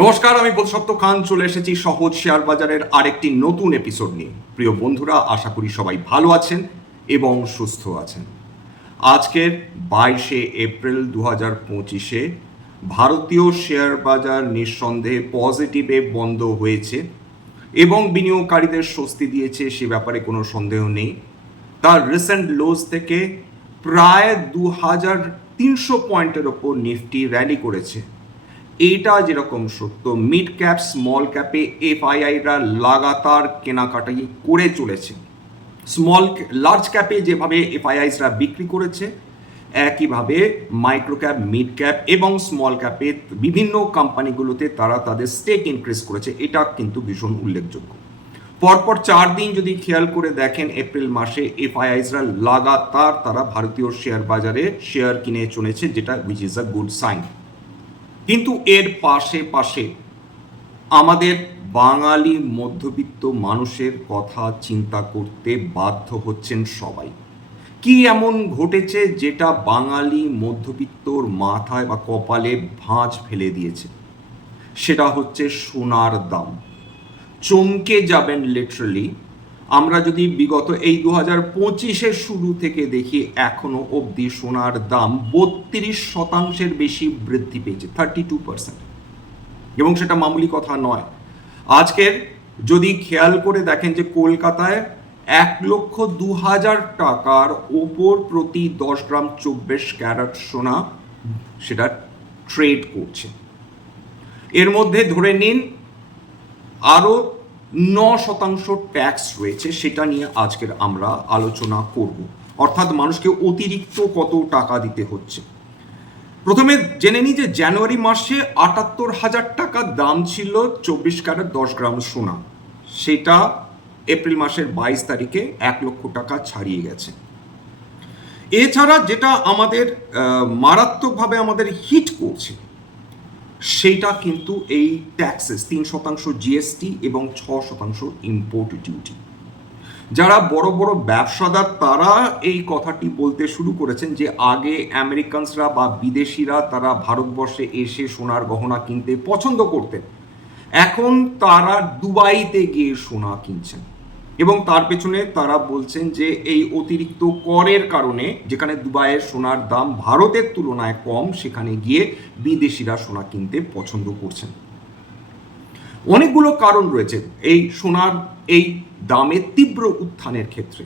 নমস্কার, আমি বোধসত্ত্ব খান, চলে এসেছি সহজ শেয়ার বাজারের আরেকটি নতুন এপিসোড নিয়ে। প্রিয় বন্ধুরা, আশা করি সবাই ভালো আছেন এবং সুস্থ আছেন। আজকের বাইশে এপ্রিল দু হাজার পঁচিশে ভারতীয় শেয়ার বাজার নিঃসন্দেহে পজিটিভে বন্ধ হয়েছে এবং বিনিয়োগকারীদের স্বস্তি দিয়েছে, সে ব্যাপারে কোনো সন্দেহ নেই। তার রিসেন্ট লোজ থেকে প্রায় দু হাজার তিনশো পয়েন্টের ওপর নিফটি র্যালি করেছে। এইটা যেরকম সত্য মিড ক্যাপ স্মল ক্যাপে এফআইআইরা লাগাতার কেনাকাটাই করে চলেছে। স্মল লার্জ ক্যাপে যেভাবে এফআইআইসরা বিক্রি করেছে, একইভাবে মাইক্রো ক্যাপ মিড ক্যাপ এবং স্মল ক্যাপে বিভিন্ন কোম্পানিগুলোতে তারা তাদের স্টেক ইনক্রিজ করেছে, এটা কিন্তু ভীষণ উল্লেখযোগ্য। পরপর চার দিন যদি খেয়াল করে দেখেন, এপ্রিল মাসে এফআইআইসরা লাগাতার তারা ভারতীয় শেয়ার বাজারে শেয়ার কিনে চলেছে, যেটা which is a good sign কিন্তু এর পাশে পাশে আমাদের বাঙালি মধ্যবিত্ত মানুষের কথা চিন্তা করতে বাধ্য হচ্ছেন সবাই। কি এমন ঘটেছে যেটা বাঙালি মধ্যবিত্তর মাথায় বা কপালে ভাঁজ ফেলে দিয়েছে? সেটা হচ্ছে সোনার দাম। চমকে যাবেন লিটারালি আমরা যদি বিগত এই দু হাজার পঁচিশের শুরু থেকে দেখি, এখনও অবধি সোনার দাম বত্রিশ শতাংশের বেশি বৃদ্ধি পেয়েছে থার্টি টু পার্সেন্ট এবং সেটা মামুলি কথা নয়। আজকের যদি খেয়াল করে দেখেন যে কলকাতায় এক লক্ষ দু হাজার টাকার ওপর প্রতি দশ গ্রাম চব্বিশ ক্যারেট সোনা সেটা ট্রেড করছে। এর মধ্যে ধরে নিন, আরও ন শতাংশ ট্যাক্স রয়েছে, সেটা নিয়ে আজকের আমরা আলোচনা করব। অর্থাৎ মানুষকে অতিরিক্ত কত টাকা দিতে হচ্ছে? প্রথমে জেনে নিই যে জানুয়ারি মাসে আটাত্তর হাজার টাকা দাম ছিল চব্বিশ ক্যারেট দশ গ্রাম সোনা। সেটা এপ্রিল মাসের বাইশ তারিখে এক লক্ষ টাকা ছাড়িয়ে গেছে। এছাড়া যেটা আমাদের মারাত্মকভাবে আমাদের হিট করছে সেইটা কিন্তু এই ট্যাক্সেস তিন শতাংশ জিএসটি এবং ছ শতাংশ ইম্পোর্ট ডিউটি যারা বড় বড় ব্যবসাদার, তারা এই কথাটি বলতে শুরু করেছেন যে আগে আমেরিকানসরা বা বিদেশিরা তারা ভারতবর্ষে এসে সোনার গহনা কিনতে পছন্দ করতেন। এখন তারা দুবাইতে গিয়ে সোনা কিনছেন। এবং তার পেছনে তারা বলছেন যে এই অতিরিক্ত করের কারণে, যেখানে দুবাইয়ের সোনার দাম ভারতের তুলনায় কম, সেখানে গিয়ে বিদেশিরা সোনা কিনতে পছন্দ করছেন। অনেকগুলো কারণ রয়েছে এই সোনার, এই দামে তীব্র উত্থানের ক্ষেত্রে।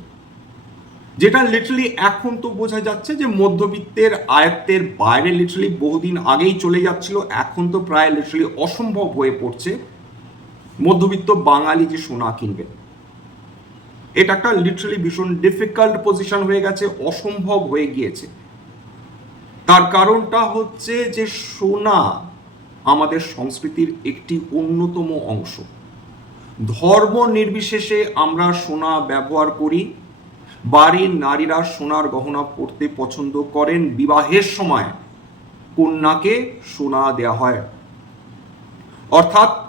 যেটা লিটারালি এখন তো বোঝা যাচ্ছে যে মধ্যবিত্তের আয়ত্তের বাইরে লিটারালি বহুদিন আগেই চলে যাচ্ছিল, এখন তো প্রায় লিটারালি অসম্ভব হয়ে পড়ছে। মধ্যবিত্ত বাঙালি যে সোনা কিনবেন এটা একটা লিটারালি ভীষণ ডিফিকাল্ট পজিশন হয়ে গেছে, অসম্ভব হয়ে গিয়েছে। তার কারণটা হচ্ছে যে সোনা আমাদের সংস্কৃতির একটি অন্যতম অংশ। ধর্ম নির্বিশেষে আমরা সোনা ব্যবহার করি। বাড়ির নারীরা সোনার গহনা পরতে পছন্দ করেন। বিবাহের সময় কন্যাকে সোনা দেওয়া হয়। অর্থাৎ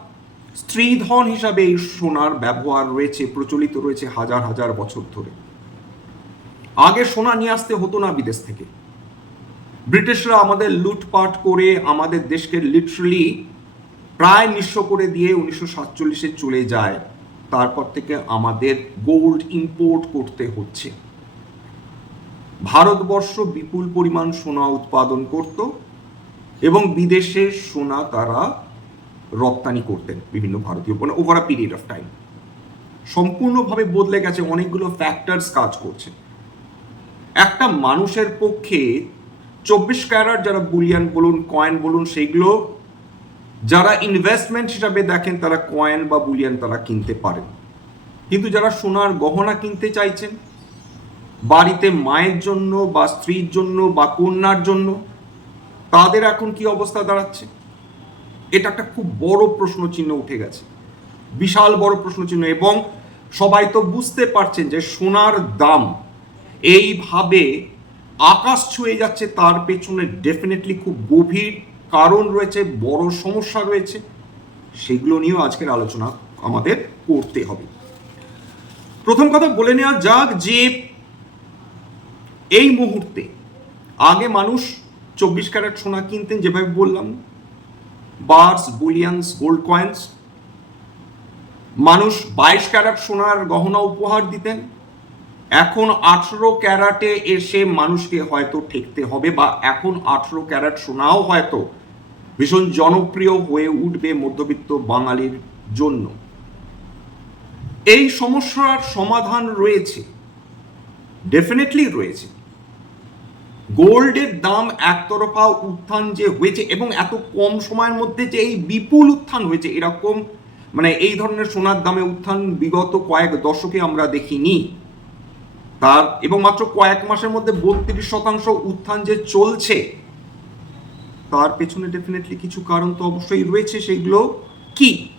স্ত্রীধন হিসাবে এই সোনার ব্যবহার রয়েছে, প্রচলিত রয়েছে হাজার হাজার বছর ধরে। আগে সোনা নিয়ে আসতে হতো না বিদেশ থেকে। ব্রিটিশরা আমাদের লুটপাট করে আমাদের দেশকে লিটারালি প্রায় নিঃস্ব করে দিয়ে উনিশশো সাতচল্লিশে চলে যায়। তারপর থেকে আমাদের গোল্ড ইম্পোর্ট করতে হচ্ছে। ভারতবর্ষ বিপুল পরিমাণ সোনা উৎপাদন করত এবং বিদেশে সোনা তারা রপ্তানি করতেন বিভিন্ন ভারতীয় পণ্য over a period of time সম্পূর্ণভাবে বদলে গেছে অনেকগুলো ফ্যাক্টরস কাজ করছে। একটা মানুষের পক্ষে চব্বিশ ক্যারেট যারা বুলিয়ান বলুন কয়েন বলুন সেইগুলো যারা ইনভেস্টমেন্ট হিসাবে দেখেন, তারা কয়েন বা বুলিয়ান তারা কিনতে পারেন। কিন্তু যারা সোনার গহনা কিনতে চাইছেন, বাড়িতে মায়ের জন্য বা স্ত্রীর জন্য বা কন্যার জন্য, তাদের এখন কি অবস্থা দাঁড়াচ্ছে? এটা একটা খুব বড় প্রশ্ন চিহ্ন উঠে গেছে। বিশাল বড় প্রশ্ন চিহ্ন এবং সবাই তো বুঝতে পারছেন যে সোনার দাম এইভাবে আকাশ ছুঁয়ে যাচ্ছে, তার পেছনে ডেফিনেটলি খুব গভীর কারণ রয়েছে, বড় সমস্যা রয়েছে। সেগুলো নিয়েও আজকের আলোচনা আমাদের করতে হবে। প্রথম কথা বলে নেওয়া যাক যে এই মুহূর্তে আগে মানুষ চব্বিশ ক্যারেট সোনা কিনতেন, যেভাবে বললাম বার্স বুলিয়ান্স গোল্ড কয়েন্স মানুষ বাইশ ক্যারাট সোনার গহনা উপহার দিতেন। এখন আঠেরো ক্যারাটে এসে মানুষকে হয়তো ঠেকতে হবে বা এখন আঠেরো ক্যারাট সোনাও হয়তো ভীষণ জনপ্রিয় হয়ে উঠবে মধ্যবিত্ত বাঙালির জন্য। এই সমস্যার সমাধান রয়েছে। ডেফিনেটলি রয়েছে। গোল্ডের দাম একতরফা উত্থান যে হয়েছে এবং এত কম সময়ের মধ্যে যে এই বিপুল উত্থান হয়েছে, এরকম মানে এই ধরনের সোনার দামে উত্থান বিগত কয়েক দশকে আমরা দেখিনি। তার এবং মাত্র কয়েক মাসের মধ্যে বত্রিশ শতাংশ উত্থান যে চলছে, তার পেছনে ডেফিনেটলি কিছু কারণ তো অবশ্যই রয়েছে। সেগুলো কি?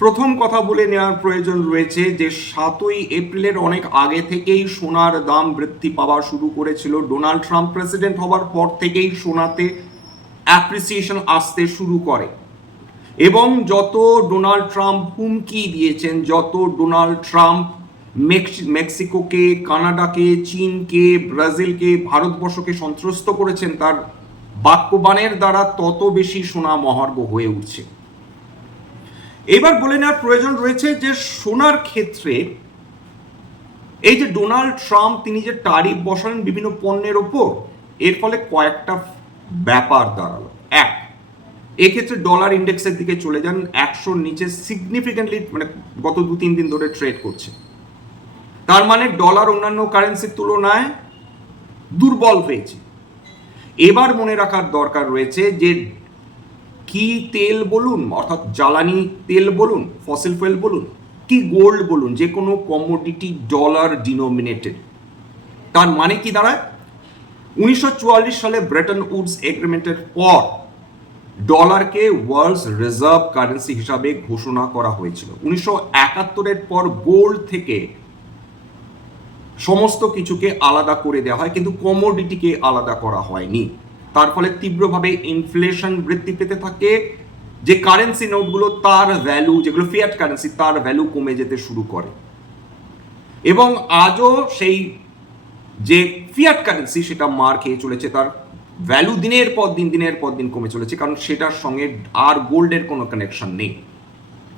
প্রথম কথা বলে নেওয়ার প্রয়োজন রয়েছে যে, সাতই এপ্রিলের অনেক আগে থেকেই সোনার দাম বৃদ্ধি পাওয়া শুরু করেছিল। ডোনাল্ড ট্রাম্প প্রেসিডেন্ট হবার পর থেকেই সোনাতে অ্যাপ্রিসিয়েশন আসতে শুরু করে। এবং যত ডোনাল্ড ট্রাম্প হুমকি দিয়েছেন, যত ডোনাল্ড ট্রাম্প মেক্সিকোকে, কানাডাকে, চীনকে, ব্রাজিলকে, ভারতবর্ষকে সন্ত্রস্ত করেছেন, তার বাক্যবাণের দ্বারা তত বেশি সোনা মহার্ঘ হয়ে উঠছে। এবার বলে নেওয়ার প্রয়োজন রয়েছে যে সোনার ক্ষেত্রে এই যে ডোনাল্ড ট্রাম্প, তিনি যে তারিফ বসালেন বিভিন্ন পণ্যের ওপর, এর ফলে কয়েকটা ব্যাপার দাঁড়াল। এক, এক্ষেত্রে ডলার ইন্ডেক্সের দিকে চলে যান, একশোর নিচে সিগনিফিকেন্টলি মানে গত দু তিন দিন ধরে ট্রেড করছে। তার মানে ডলার অন্যান্য কারেন্সির তুলনায় দুর্বল হয়েছে। এবার মনে রাখার দরকার রয়েছে যে কি তেল বলুন, অর্থাৎ জ্বালানি তেল বলুন ফসিল ফুয়েল বলুন, কি গোল্ড বলুন, যে কোনো কমোডিটি ডলার ডিনোমিনেটেড তার মানে কি দাঁড়ায়? উনিশশো চুয়াল্লিশ সালে ব্রেটন উডস এগ্রিমেন্টের পর ডলারকে ওয়ার্ল্ডস রিজার্ভ কারেন্সি হিসাবে ঘোষণা করা হয়েছিল। উনিশশো একাত্তরের পর গোল্ড থেকে সমস্ত কিছুকে আলাদা করে দেওয়া হয়, কিন্তু কমোডিটিকে আলাদা করা হয়নি। তার ফলে তীব্রভাবে ইনফ্লেশন বৃদ্ধি পেতে থাকে। যে কারেন্সি নোটগুলো তার ভ্যালু যেগুলো ফিয়াট কারেন্সি তার ভ্যালু কমে যেতে শুরু করে। এবং আজও সেই যে ফিয়াট কারেন্সি সেটা মার খেয়ে চলেছে, তার ভ্যালু দিনের পর দিন, দিনের পর দিন কমে চলেছে, কারণ সেটার সঙ্গে আর গোল্ডের কোনো কানেকশন নেই।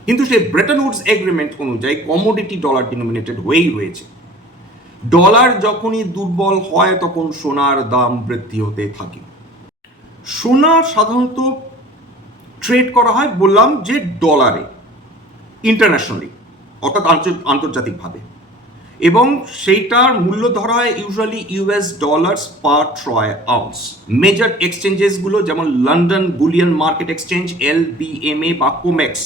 কিন্তু সেই ব্রেটন উডস এগ্রিমেন্ট অনুযায়ী কমোডিটি ডলার ডিনোমিনেটেড হয়েই রয়েছে। ডলার যখনই দুর্বল হয়, তখন সোনার দাম বৃদ্ধি হতে থাকে। সোনা সাধারণত ট্রেড করা হয়, বললাম যে ডলারে ইন্টারন্যাশনালি অর্থাৎ আন্তর্জাতিকভাবে। এবং সেইটার মূল্য ধরা হয় usually US dollars per troy ounce major এক্সচেঞ্জেসগুলো যেমন London bullion market exchange L B M A বা কোমেক্স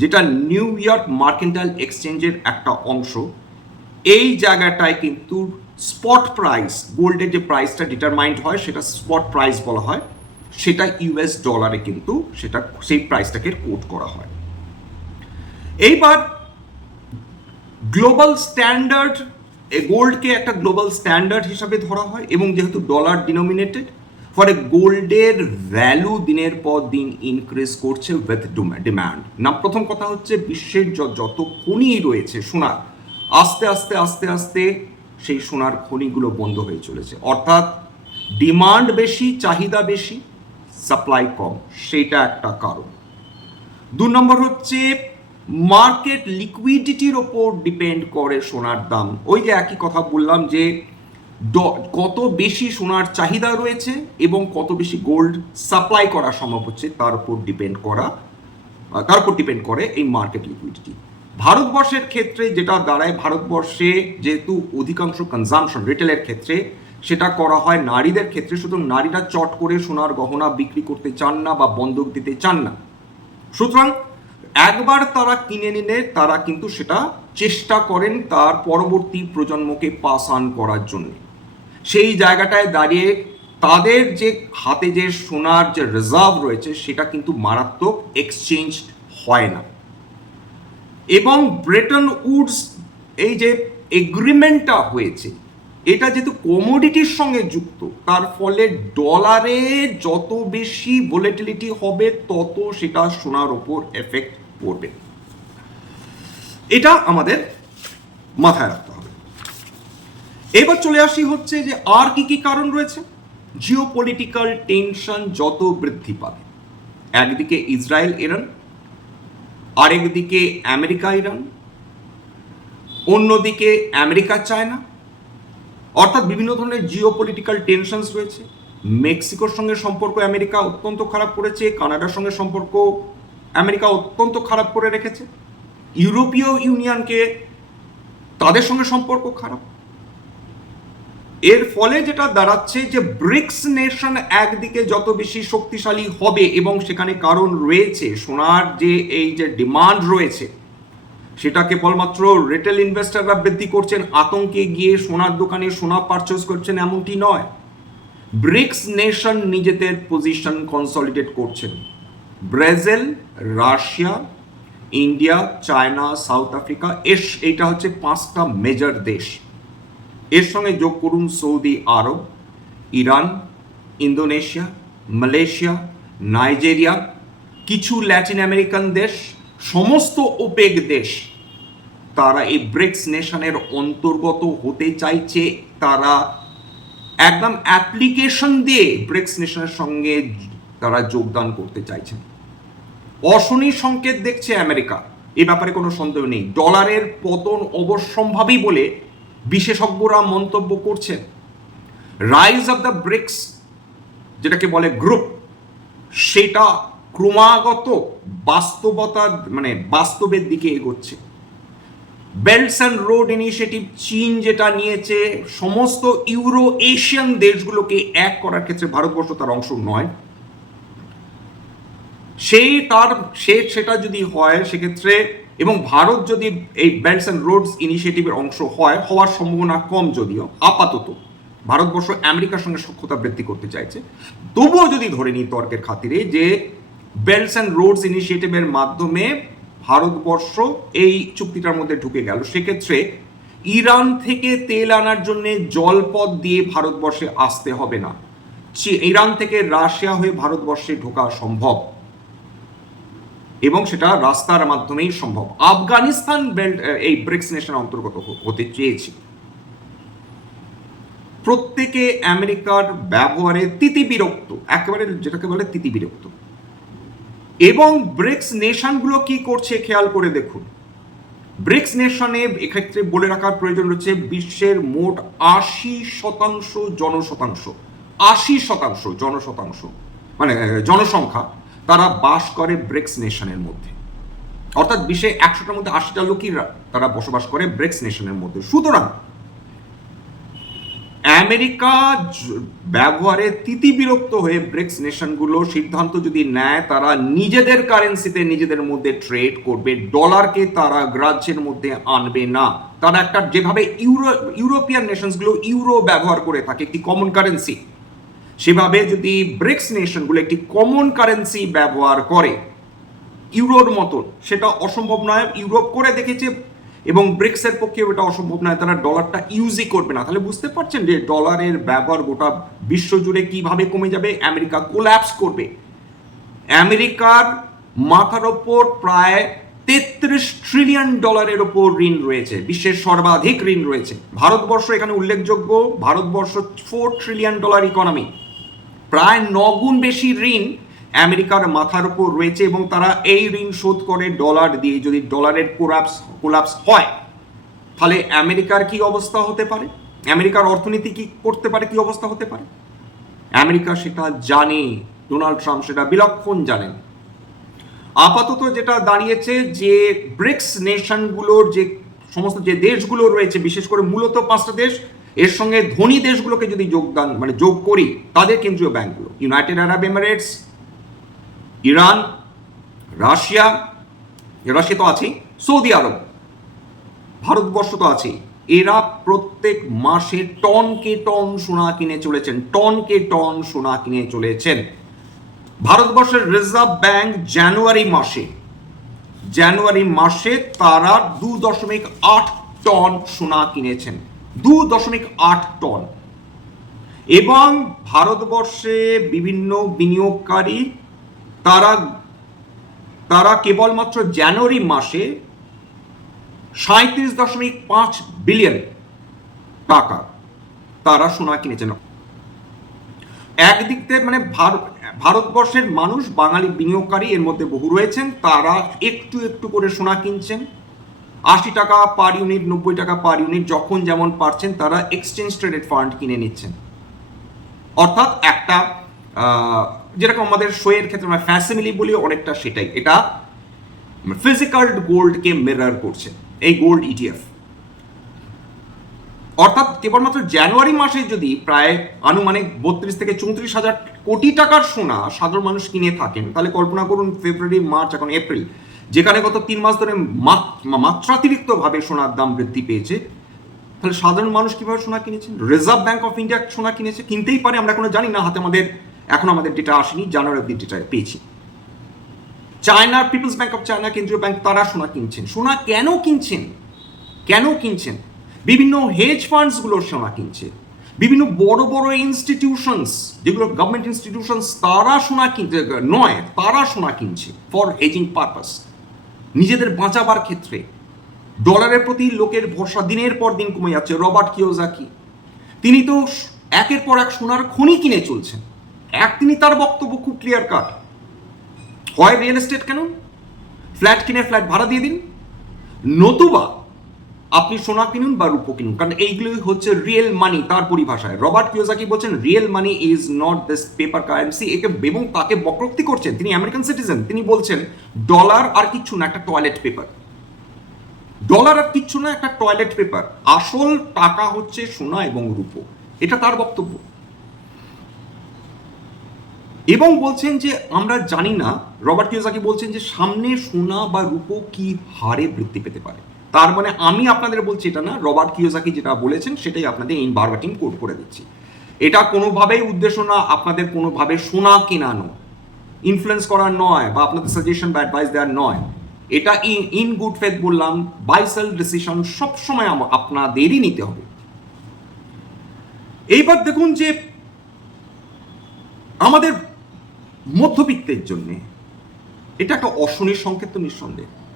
যেটা নিউ ইয়র্ক মার্কেন্টাইল এক্সচেঞ্জের একটা অংশ, এই জায়গাটায় কিন্তু স্পট প্রাইস গোল্ডের যে প্রাইসটা ডিটারমাইন্ড হয়, সেটা স্পট প্রাইস বলা হয়। সেটা ইউএস ডলারে কিন্তু সেটা, সেই প্রাইসটাকে কোট করা হয়। এইবার গ্লোবাল স্ট্যান্ডার্ড এ গোল্ডকে একটা গ্লোবাল স্ট্যান্ডার্ড হিসাবে ধরা হয় এবং যেহেতু ডলার ডিনোমিনেটেড ফলে গোল্ডের ভ্যালু দিনের পর দিন ইনক্রিজ করছে উইথ ডিম্যান্ড না, প্রথম কথা হচ্ছে বিশ্বের যত খনি রয়েছে সোনার আস্তে আস্তে আস্তে আস্তে সেই সোনার খনিগুলো বন্ধ হয়ে চলেছে। অর্থাৎ ডিমান্ড বেশি, চাহিদা বেশি সাপ্লাই কম সেইটা একটা কারণ। দু নম্বর হচ্ছে মার্কেট লিকুইডিটির ওপর ডিপেন্ড করে সোনার দাম। ওই যে একই কথা বললাম যে কত বেশি সোনার চাহিদা রয়েছে এবং কত বেশি গোল্ড সাপ্লাই করা সম্ভব হচ্ছে, তার উপর ডিপেন্ড করা তার উপর ডিপেন্ড করে এই মার্কেট লিকুইডিটি ভারতবর্ষের ক্ষেত্রে যেটা দাঁড়ায়, ভারতবর্ষে যেহেতু অধিকাংশ কনজামশন রিটেলের ক্ষেত্রে সেটা করা হয় নারীদের ক্ষেত্রে। সুতরাং নারীরা চট করে সোনার গহনা বিক্রি করতে চান না বা বন্ধক দিতে চান না। সুতরাং একবার তারা কিনে নিলে তারা কিন্তু সেটা চেষ্টা করেন তার পরবর্তী প্রজন্মকে পাস অন করার জন্য। সেই জায়গাটায় দাঁড়িয়ে তাদের যে হাতে যে সোনার যে রিজার্ভ রয়েছে সেটা কিন্তু মারাত্মক এক্সচেঞ্জ হয় না। এবং ব্রেটন উডস এই যে এগ্রিমেন্টটা হয়েছে এটা যেহেতু কমোডিটির সঙ্গে যুক্ত, তার ফলে ডলারে যত বেশি ভোলেটিলিটি হবে, তত সেটা সোনার ওপর এফেক্ট পড়বে। এটা আমাদের মাথায় রাখতে হবে। এবার চলে আসি হচ্ছে যে আর কি কি কারণ রয়েছে? জিও পলিটিক্যাল টেনশন যত বৃদ্ধি পাবে। একদিকে ইসরায়েল, ইরান। আরেকদিকে আমেরিকা, ইরান। অন্যদিকে আমেরিকা, চায়না। অর্থাৎ বিভিন্ন ধরনের জিও পলিটিক্যাল টেনশনস রয়েছে। মেক্সিকোর সঙ্গে সম্পর্ক আমেরিকা অত্যন্ত খারাপ করেছে, কানাডার সঙ্গে সম্পর্ক আমেরিকা অত্যন্ত খারাপ করে রেখেছে। ইউরোপীয় ইউনিয়নকে তাদের সঙ্গে সম্পর্ক খারাপ। এর ফলে যেটা দাঁড়াচ্ছে যে ব্রিক্স নেশন একদিকে যত বেশি শক্তিশালী হবে এবং সেখানে কারণ রয়েছে, সোনার যে এই যে ডিমান্ড রয়েছে সেটা কেবলমাত্র রিটেল ইনভেস্টাররা বৃদ্ধি করছেন, আতঙ্কে গিয়ে সোনার দোকানে সোনা পারচেস করছেন এমনটি নয়। ব্রিক্স নেশন নিজেদের পজিশন কনসলিডেট করছেন। Brazil, Russia, India, China, South Africa, S, এইটা হচ্ছে পাঁচটা মেজর দেশ। এর সঙ্গে যোগ করুন Saudi Arabia, Iran, Indonesia, Malaysia, Nigeria, কিছু ল্যাটিন আমেরিকান দেশ। সমস্ত ওপেক দেশ, তারা এই ব্রিক্স নেশনের অন্তর্গত হতে চাইছে। তারা একদম অ্যাপ্লিকেশন দিয়ে ব্রিক্স নেশনের সঙ্গে তারা যোগদান করতে চাইছেন। অশনি সংকেত দেখছে আমেরিকা। এ ব্যাপারে কোনো সন্দেহ নেই। ডলারের পতন অবশ্যম্ভাবী বলে বিশেষজ্ঞরা মন্তব্য করছেন। রাইজ অফ দ্য ব্রিক্স যেটাকে বলে গ্রুপ সেটা ক্রমাগত বাস্তবতা মানে বাস্তবের দিকে এগোচ্ছে। বেল্টস অ্যান্ড রোড ইনিশিয়েটিভ চীন যেটা নিয়েছে, সমস্ত ইউরো এশিয়ান দেশগুলোকে এক করার ক্ষেত্রে ভারতবর্ষ তার অংশ নয়। সেই তার, সে সেটা যদি হয় সেক্ষেত্রে, এবং ভারত যদি এই বেল্টস অ্যান্ড রোডস ইনিশিয়েটিভের অংশ হয়, হওয়ার সম্ভাবনা কম যদিও, আপাতত ভারতবর্ষ আমেরিকার সঙ্গে সক্ষতা বৃদ্ধি করতে চাইছে। তবুও যদি ধরে নিই তর্কের খাতিরে যে বেল্টস অ্যান্ড রোডস ইনিশিয়েটিভের মাধ্যমে ভারতবর্ষ এই চুক্তিটার মধ্যে ঢুকে গেল। সেক্ষেত্রে ইরান থেকে তেল আনার জন্য জলপথ দিয়ে ভারতবর্ষে আসতে হবে না। ইরান থেকে রাশিয়া হয়ে ভারতবর্ষে ঢোকা সম্ভব। এবং সেটা রাস্তার মাধ্যমেই সম্ভব। আফগানিস্তান বেল্ট এই ব্রিক্স নেশন অন্তর্গত হতে চেয়েছে। প্রত্যেকে আমেরিকার ব্যবহারে তিতি বিরক্ত একেবারে যেটাকে বলে তিতি বিরক্ত এবং ব্রিক্স নেশনগুলো কি করছে খেয়াল করে দেখুন। ব্রিক্স নেশনে এক্ষেত্রে বলে রাখার প্রয়োজন রয়েছে বিশ্বের মোট আশি শতাংশ জনশতাংশ। আশি শতাংশ জনশতাংশ। মানে জনসংখ্যা তারা বাস করে ব্রিক্স নেশনের মধ্যে। অর্থাৎ বিশ্বে একশোটার মধ্যে আশিটা লোকই তারা বসবাস করে ব্রিক্স নেশনের মধ্যে। সুতরাং আমেরিকা ব্যবহারে তিতিবিরক্ত হয়ে ব্রিক্স নেশনগুলো সিদ্ধান্ত যদি নেয়, তারা নিজেদের কারেন্সিতে নিজেদের মধ্যে ট্রেড করবে। ডলারকে তারা গ্রাহ্যের মধ্যে আনবে না। তারা একটা যেভাবে ইউরো, ইউরোপিয়ান নেশনসগুলো ইউরো ব্যবহার করে থাকে, একটি কমন কারেন্সি সেভাবে যদি ব্রিক্স নেশনগুলো একটি কমন কারেন্সি ব্যবহার করে, ইউরোর মতন, সেটা অসম্ভব নয়। ইউরোপ করে দেখেছে এবং ব্রিক্সের পক্ষে এটা অসম্ভব নয়, তারা ডলারটা ইউজই করবে না। তাহলে বুঝতে পারছেন যে ডলারের ব্যবহার গোটা বিশ্ব জুড়ে কীভাবে কমে যাবে? আমেরিকা কোল্যাপস করবে। আমেরিকার মাথার ওপর প্রায় তেত্রিশ ট্রিলিয়ন ডলারের ওপর ঋণ রয়েছে, বিশ্বের সর্বাধিক ঋণ রয়েছে। ভারতবর্ষ এখানে উল্লেখযোগ্য, Bharatvarsha four trillion dollar economy প্রায় নগুণ বেশি ঋণ আমেরিকার মাথার উপর রয়েছে এবং তারা এই ঋণ শোধ করে ডলার দিয়ে যদি ডলারের কোলাপস কোলাপস হয়, তাহলে আমেরিকার কি অবস্থা হতে পারে? আমেরিকার অর্থনীতি কি করতে পারে, কি অবস্থা হতে পারে? আমেরিকা সেটা জানে, ডোনাল্ড ট্রাম্প সেটা বিলক্ষণ জানেন। আপাতত যেটা দাঁড়িয়েছে যে ব্রিক্স নেশনগুলোর যে সমস্ত যে দেশগুলো রয়েছে, বিশেষ করে মূলত পাঁচটা দেশ, এর সঙ্গে ধনী দেশগুলোকে যদি যোগদান মানে যোগ করি, তাদের কেন্দ্রীয় ব্যাংকগুলো, United Arab Emirates Iran, Russia Russia তো আছেই, সৌদি আরব, ভারতবর্ষ তো আছেই। এরা প্রত্যেক মাসে টনকে টন সোনা কিনে চলেছেন টনকে টন সোনা কিনে চলেছেন। ভারতবর্ষের রিজার্ভ ব্যাংক জানুয়ারি মাসে জানুয়ারি মাসে তারা দু দশমিক আট টন সোনা কিনেছেন, দু দশমিক আট টন। এবং ভারতবর্ষে বিভিন্ন বিনিয়োগকারী তারা তারা কেবলমাত্র জানুয়ারি মাসে সাঁত্রিশ দশমিক পাঁচ বিলিয়ন টাকা তারা সোনা কিনেছেন। একদিক থেকে মানে ভার- ভারতবর্ষের মানুষ, বাঙালি বিনিয়োগকারী এর মধ্যে বহু রয়েছেন, তারা একটু একটু করে সোনা কিনছেন। আশি টাকা পার ইউনিট নব্বই টাকা পার ইউনিট যখন যেমন পারছেন, তারা এক্সচেঞ্জ ট্রেডেড ফান্ড কিনে নিচ্ছেন। অর্থাৎ একটা যেরকম আমাদের শোয়ের ক্ষেত্রে আমরা ফ্যাসিমিলি বলি অনেকটা সেটাই। এটা ফিজিক্যাল গোল্ডকে মিরর করছে, এই গোল্ড ইটিএফ অর্থাৎ কেবলমাত্র জানুয়ারি মাসে যদি প্রায় আনুমানিক বত্রিশ থেকে চৌত্রিশ হাজার কোটি টাকার সোনা সাধারণ মানুষ কিনে থাকেন, তাহলে কল্পনা করুন ফেব্রুয়ারি, মার্চ, এখন এপ্রিল, যেখানে গত তিন মাস ধরে মাত- মাত্রাতিরিক্তভাবে সোনার দাম বৃদ্ধি পেয়েছে, তাহলে সাধারণ মানুষ কীভাবে সোনা কিনেছেন? রিজার্ভ ব্যাংক অফ ইন্ডিয়া সোনা কিনেছে, কিনতেই পারে, আমরা এখনও জানি না, হাতে আমাদের এখন আমাদের ডেটা আসেনি জানুয়ারি অব্দি ডেটা পেয়েছি। চায়নার পিপলস ব্যাংক অফ চায়না কেন্দ্রীয় ব্যাংক তারা সোনা কিনছেন। সোনা কেন কিনছেন? কেন কিনছেন? বিভিন্ন হেজ ফান্ডসগুলো সোনা কিনছে। বিভিন্ন বড় বড় ইনস্টিটিউশনস যেগুলো গভর্নমেন্ট ইনস্টিটিউশনস তারা সোনা কিনছে, নয়, তারা সোনা কিনছে ফর হেজিং পারপাস নিজেদের বাঁচাবার ক্ষেত্রে। ডলারের প্রতি লোকের ভরসা দিনের পর দিন কমে যাচ্ছে। Robert Kiyosaki. তিনি তো একের পর এক সোনার খনি কিনে চলছেন। এক তিনি তার বক্তব্য খুব ক্লিয়ার কাট হয় রিয়েল এস্টেট কেন ফ্ল্যাট কিনে ফ্ল্যাট ভাড়া দিয়ে দিন, নতুবা আপনি সোনা কিনুন বা রূপো কিনুন, কারণ এইগুলোই হচ্ছে রিয়েল মানি তার পরিভাষায়। রবার্ট কিওজাকি বলছেন real money is not this paper currency একে এবং তাকে বক্রোক্তি করছেন, তিনি আমেরিকান সিটিজেন তিনি বলছেন ডলার আর কিচ্ছু না, একটা টয়লেট পেপার ডলার আর কিচ্ছু না, একটা টয়লেট পেপার আসল টাকা হচ্ছে সোনা এবং রূপো। এটা তার বক্তব্য। এবং বলছেন যে আমরা জানি না, রবার্ট কিওসাকি বলছেন যে সামনে সোনা বা রূপো কি হারে বৃদ্ধি পেতে পারে। তার মানে আমি আপনাদের বলছি এটা না, রবার্ট কিওসাকি যেটা বলেছেন সেটাই আপনাদের ইন বারবাটিং কোড করে দিচ্ছি। এটা কোনোভাবেই উদ্দেশ্য না, আপনাদের কোনোভাবে সোনা কেনানো। ইনফ্লুয়েন্স করার নয় বা আপনাদের সাজেশন বা অ্যাডভাইস দেওয়ার নয়। এটা ইন ইন গুড ফেথ বললাম বাইসেল ডিসিশন সবসময় আপনাদেরই নিতে হবে। এইবার দেখুন যে আমাদের মধ্যবিত্তের জন্য এটা একটা অশনির সংকেত নিঃসন্দেহে।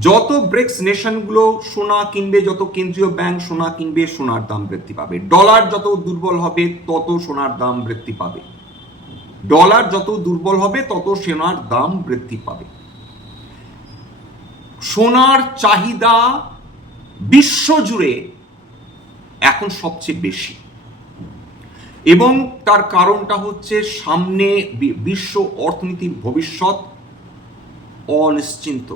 যত ব্রিক্স নেশনগুলো সোনা কিনবে, যত কেন্দ্রীয় ব্যাংক সোনা কিনবে, সোনার দাম বৃদ্ধি পাবে। ডলার যত দুর্বল হবে, তত সোনার দাম বৃদ্ধি পাবে। ডলার যত দুর্বল হবে, তত সোনার দাম বৃদ্ধি পাবে। সোনার চাহিদা বিশ্বজুড়ে এখন সবচেয়ে বেশি। এবং তার কারণটা হচ্ছে সামনে বিশ্ব অর্থনীতির ভবিষ্যৎ অনিশ্চিন্ত।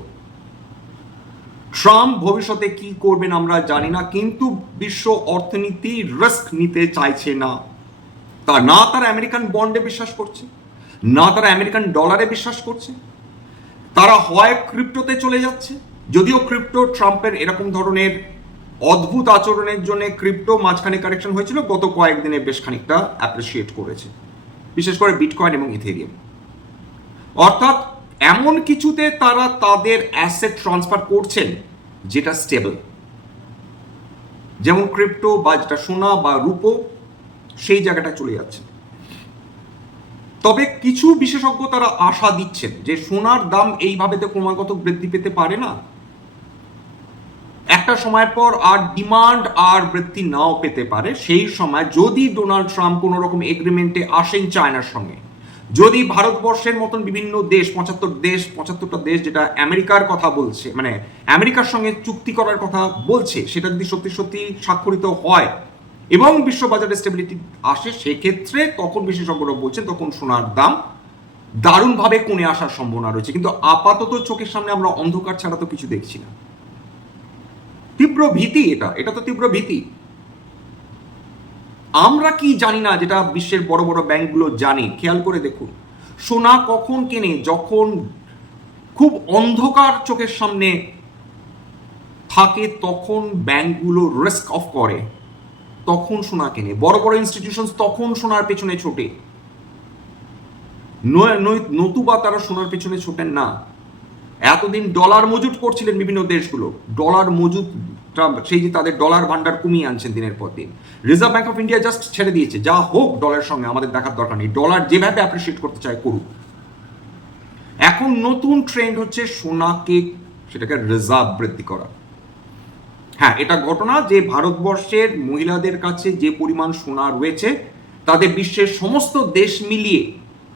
ট্রাম্প ভবিষ্যতে কি করবেন আমরা জানি না, কিন্তু বিশ্ব অর্থনীতি রিস্ক নিতে চাইছে না। তা না তারা আমেরিকান বন্ডে বিশ্বাস করছে, না তারা আমেরিকান ডলারে বিশ্বাস করছে। তারা হয় ক্রিপ্টোতে চলে যাচ্ছে, যদিও ক্রিপ্টো ট্রাম্পের এরকম ধরনের অদ্ভুত আচরণের জন্য ক্রিপ্টো মাঝখানে কারেকশন হয়েছিল। গত কয়েকদিনে বেশ খানিকটা অ্যাপ্রিসিয়েট করেছে। বিশেষ করে বিটকয়েন এবং ইথেরিয়াম অর্থাৎ এমন কিছুতে তারা তাদের অ্যাসেট ট্রান্সফার করছেন যেটা স্টেবল যেমন ক্রিপ্টো বা যেটা সোনা বা রূপো, সেই জায়গাটা চলে যাচ্ছে। তবে কিছু বিশেষজ্ঞ তারা আশা দিচ্ছেন যে সোনার দাম এইভাবে তো ক্রমাগত বৃদ্ধি পেতে পারে না। একটা সময়ের পর আর ডিমান্ড আর বৃদ্ধি নাও পেতে পারে। সেই সময় যদি ডোনাল্ড ট্রাম্প কোনো রকম এগ্রিমেন্টে আসেন চায়নার সঙ্গে, যদি ভারতবর্ষের মতন বিভিন্ন দেশ, পঁচাত্তর দেশ, পঁচাত্তরটা দেশ যেটা আমেরিকার কথা বলছে মানে আমেরিকার সঙ্গে চুক্তি করার কথা বলছে, সেটা যদি সত্যি সত্যি স্বাক্ষরিত হয় এবং বিশ্ববাজারে স্টেবিলিটি আসে, সেক্ষেত্রে তখন বিশেষজ্ঞরা বলছেন তখন সোনার দাম দারুণভাবে কমে আসার সম্ভাবনা রয়েছে। কিন্তু আপাতত চোখের সামনে আমরা অন্ধকার ছাড়া তো কিছু দেখছি না। তীব্র ভীতি এটা এটা তো তীব্র ভীতি। আমরা কি জানি না যেটা বিশ্বের বড় বড় ব্যাংকগুলো জানে, খেয়াল করে দেখুন। সোনা কখন কেনে, যখন খুব অন্ধকার চোখের সামনে থাকে, তখন ব্যাংকগুলো রিস্ক অফ করে, তখন সোনা কেনে। বড় বড় ইনস্টিটিউশন তখন সোনার পেছনে ছোটে। নতুবা তারা সোনার পেছনে ছোটেন না। এতদিন ডলার মজুত করছিলেন বিভিন্ন দেশগুলো। ডলার মজুতটা সেই যে তাদের ডলার ভান্ডার কমিয়ে আনছেন দিনের পর দিন। Reserve Bank of India just ছেড়ে দিয়েছে। যা হোক ডলারের সঙ্গে আমাদের দেখার দরকার নেই। ডলার যেভাবে অ্যাপ্রিসিয়েট করতে চায় করুক। এখন নতুন ট্রেন্ড হচ্ছে সোনাকে সেটাকে রিজার্ভ বৃদ্ধি করা। হ্যাঁ এটা ঘটনা যে ভারতবর্ষের মহিলাদের কাছে যে পরিমাণ সোনা রয়েছে, তাদের বিশ্বের সমস্ত দেশ মিলিয়ে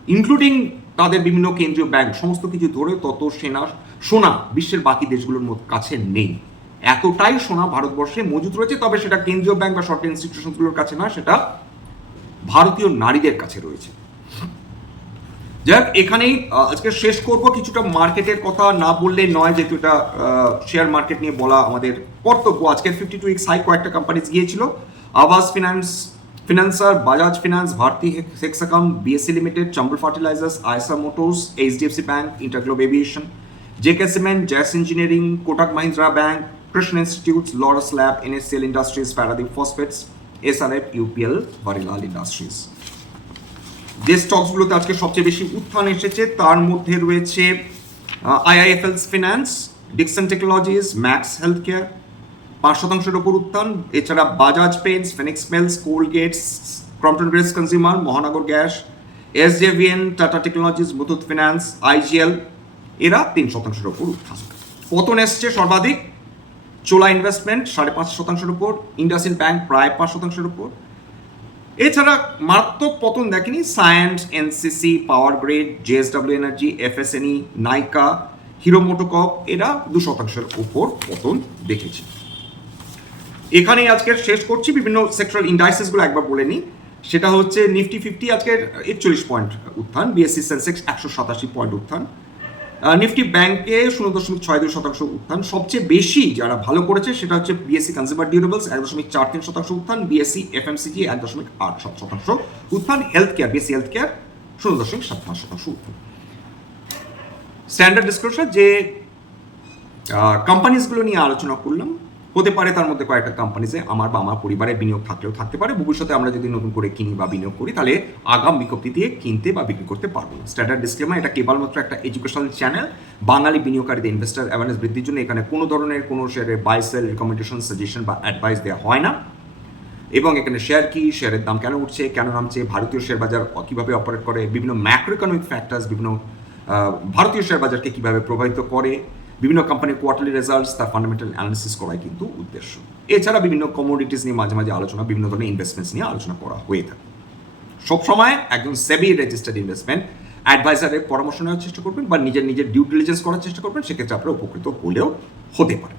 ইনক্লুডিং তাদের বিভিন্ন কেন্দ্রীয় ব্যাংক সমস্ত কিছু ধরে তত সেনা, সোনা বিশ্বের বাকি দেশগুলোর কাছে নেই। এতটাই সোনা ভারতবর্ষে মজুদ রয়েছে, তবে সেটা কেন্দ্রীয় ব্যাংক বা সরকারি ইনস্টিটিউশনগুলোর কাছে না, সেটা ভারতীয় নারীদের কাছে রয়েছে। যাক এখানেই আজকে শেষ করব। কিছুটা মার্কেটের কথা না বললে নয়, যেহেতু এটা শেয়ার মার্কেট নিয়ে বলা আমাদের কর্তব্য। আজকে ফিফটি টু উইক্স হাই কয়েকটা কোম্পানিজ গিয়েছিল। Aavas finance financer Bajaj finance Bharti Hexacom BSE limited Chambal fertilisers Eicher motors HDFC bank InterGlobe aviation JK cement Jash engineering Kotak Mahindra bank Krishna institute Laurus lab NSCL industries Paradeep phosphates SRF UPL বারিলাল industries যে স্টকসগুলোতে আজকে সবচেয়ে বেশি উত্থান এসেছে। তার মধ্যে রয়েছে IIFL finance Dixon technologies Max health care পাঁচ শতাংশের ওপর উত্থান। এছাড়া Bajaj paints, Phoenix mills Colgates, Crompton Greaves consumer, Mahanagar gas, S SJVN Tata technologies Muthoot finance IGL এরা তিন শতাংশের ওপর উত্থান। পতন এসছে সর্বাধিক। চোলা ইনভেস্টমেন্ট সাড়ে পাঁচ শতাংশের উপর ইন্ডাসিন ব্যাংক প্রায় পাঁচ শতাংশের উপর এছাড়া মারাত্মক পতন দেখেনি science NCC power grid JSW energy এফএসএনই নাইকা হিরো মোটোকপ এরা দু শতাংশের উপর পতন দেখেছে। এখানেই আজকের শেষ করছি। বিভিন্ন সেক্টরাল ইন্ডাইসেসগুলো একবার বলে নিই। সেটা হচ্ছে নিফটি ফিফটি আজকের একচল্লিশ পয়েন্ট উত্থান বিএসসি সেন্সেক্স একশো সাতাশি পয়েন্ট উত্থান। নিফটি ব্যাংকে শূন্য দশমিক ছয় দুই শতাংশ উত্থান। সবচেয়ে বেশি যারা ভালো করেছে সেটা হচ্ছে বিএসসি কনজিউমার ডিউরেবলস এক দশমিক চার তিন শতাংশ উত্থান। বিএসসি এফএমসিজি এক দশমিক আট সাত শতাংশ উত্থান। Health care BSE health care শূন্য দশমিক সাত পাঁচ শতাংশ উত্থান। স্ট্যান্ডার্ড ডিসক্লোজার যে কোম্পানিজগুলো নিয়ে আলোচনা করলাম হতে পারে তার মধ্যে কয়েকটা কোম্পানিজে আমার বা আমার পরিবারের বিনিয়োগ থাকলেও থাকতে পারে। ভবিষ্যতে আমরা যদি নতুন করে কিনি বা বিনিয়োগ করি, তাহলে আগাম বিজ্ঞপ্তি দিয়ে কিনতে বা বিক্রি করতে পারব না। স্ট্যান্ডার্ড ডিসক্লেমার এটা কেবলমাত্র একটা এডুকেশনাল চ্যানেল বাঙালি বিনিয়োগকারীদের ইনভেস্টার অ্যাওয়ারনেস বৃদ্ধির জন্য এখানে কোনো ধরনের কোনো শেয়ারের বাই সেল রিকমেন্ডেশন সাজেশন বা অ্যাডভাইস দেওয়া হয় না। এবং এখানে শেয়ার কি শেয়ারের দাম কেন উঠছে, কেন নামছে, ভারতীয় শেয়ার বাজার কীভাবে অপারেট করে, বিভিন্ন ম্যাক্রো ইকোনমিক ফ্যাক্টরস বিভিন্ন ভারতীয় শেয়ার বাজারকে কীভাবে প্রভাবিত করে বিভিন্ন কোম্পানির কোয়ার্টারলি রেজাল্টস তার ফান্ডামেন্টাল অ্যানালিসিস করাই কিন্তু উদ্দেশ্য। এছাড়া বিভিন্ন কমোডিটিস নিয়ে মাঝে মাঝে আলোচনা, বিভিন্ন ধরনের ইনভেস্টমেন্টস নিয়ে আলোচনা করা হয়ে থাকে। সবসময় একজন সেবি রেজিস্টার্ড ইনভেস্টমেন্ট অ্যাডভাইজারের পরামর্শ নেওয়ার চেষ্টা করবেন বা নিজের নিজের ডিউ ডিলিজেন্স করার চেষ্টা করবেন, সেক্ষেত্রে আপনারা উপকৃত হলেও হতে পারে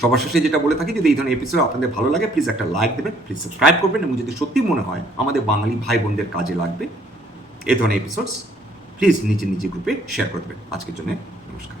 সবার শেষে যেটা বলে থাকি, যদি এই ধরনের এপিসোড আপনাদের ভালো লাগে প্লিজ একটা লাইক দেবেন প্লিজ সাবস্ক্রাইব করবেন এবং যদি সত্যি মনে হয় আমাদের বাঙালি ভাই বোনদের কাজে লাগবে, এই ধরনের এপিসোডস প্লিজ নিজে নিজে গ্রুপে শেয়ার করে দেবেন। আজকের জন্য নমস্কার।